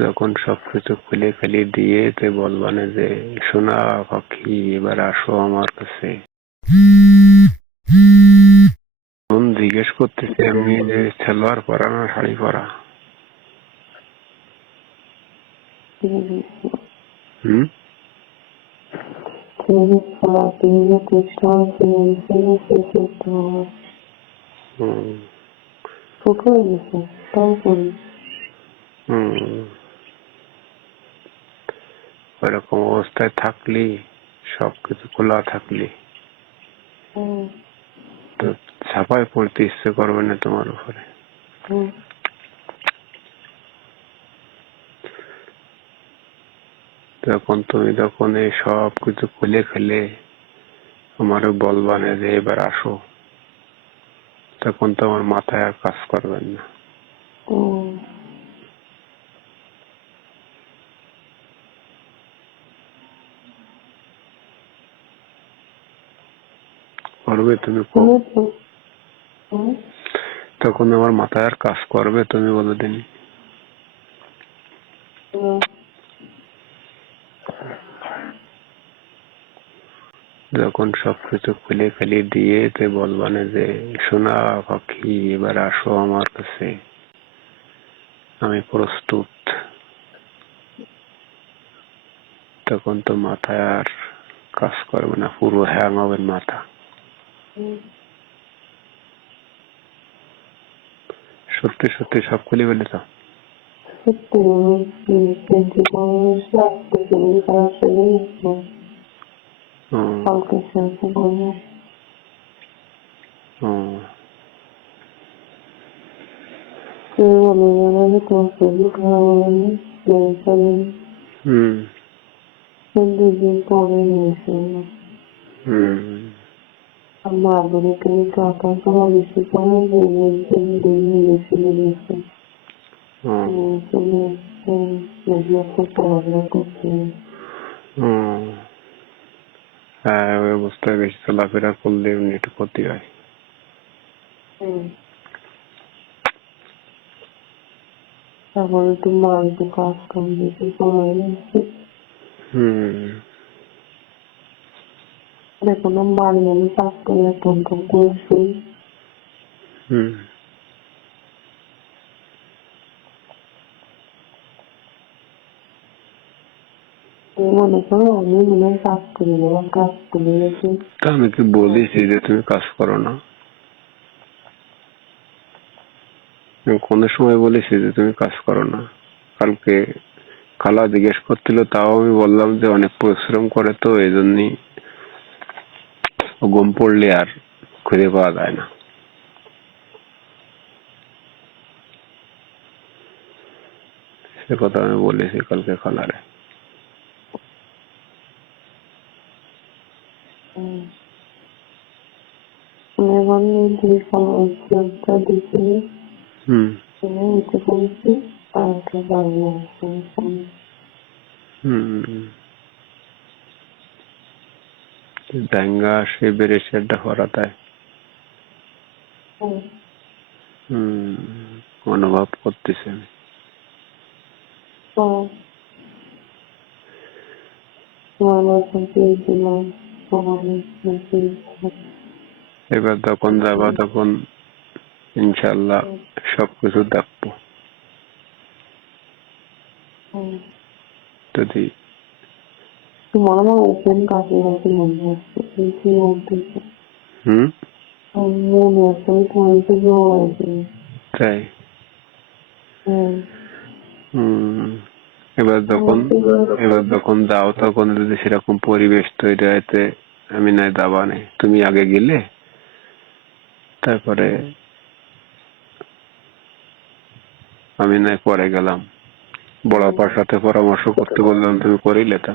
যখন সবকিছু খুলে খালি দিয়ে তুই বলবানে যে সোনা পাখি এবার আসো আমার কাছে। মন জিজ্ঞেস করতেছে আমি যে সালোয়ার পরা না শাড়ি পরা? হুম। হুম। ওরকম অবস্থায় থাকলি সবকিছু খোলা থাকলি। তো ছাপায় পড়তে ইচ্ছে করবে না তোমার উপরে। তখন তুমি তখন এই সব কিছু খুলে খেলে আমারও বলবানে যে এবার আসো। তখন তো আমার মাথায় আর কাজ করবেন না। করবে তুমি তখন আমার মাথায় আর কাজ করবে তুমি বলে দিন যখন সবকিছু খুলে খালি দিয়ে তুই বলবানে যে সোনা পাখি এবার আসো আমার কাছে। আমি প্রস্তুত। তখন তো মাথায় আর কাজ করবে না পুরো হ্যাং হবে মাথা। সত্যি সত্যি সব খুলে ফেলে তো হুম হুম। তুমি নিজে খুব পড়াশোনা করছি হ্যাঁ ওই বেশি চলাফেরা করলে এমনি একটু ক্ষতি হয় তারপরে একটু মা একটু কাজ কাম বেশি সময় হুম দেখো না বাড়ি আমি কাজ করে টন টন করেছি হুম মনে করো আমি মনে হয় তা আমি কি বলেছি যে তুমি কাজ করো না কোনো সময় বলেছি যে তুমি কাজ করো না কালকে খালা জিজ্ঞেস করছিল তাও আমি বললাম যে অনেক পরিশ্রম করে তো এই জন্যই ঘুম পড়লে আর খুঁজে পাওয়া যায় না। সে কথা আমি বলেছি কালকে খালারে। হুম হুম। দাঙ্গা সে বেড়ে সেটা হরাতায় হুম। অনুভব করতেছি আমি। এবার যখন যাবা তখন ইনশাল্লাহ সবকিছু দেখব। যদি তাই হুম এবার যখন এবার যখন যাও তখন যদি সেরকম পরিবেশ তৈরি হয়েছে আমি নাই দাবা নেই তুমি আগে গেলে তারপরে আমি নাই পরে গেলাম বড় আপার সাথে পরামর্শ করতে বললাম তুমি করিলে তা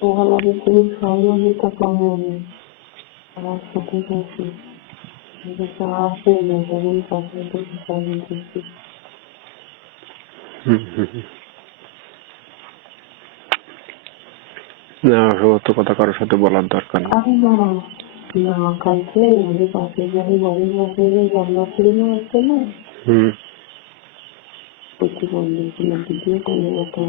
ওখানে তুমি সহযোগী টাকা হবে আমার সাথে গেছে আসে না যেমন কাছে থেকে সহযোগী হুম হুম হুম। না অত কথা কারোর সাথে বলার দরকার না না কালকে আমাদের পাশের বাড়ি বাড়ির পাশে যে করে না আছে না হুম প্রতিবন্ধী ভিডিও করে ওটা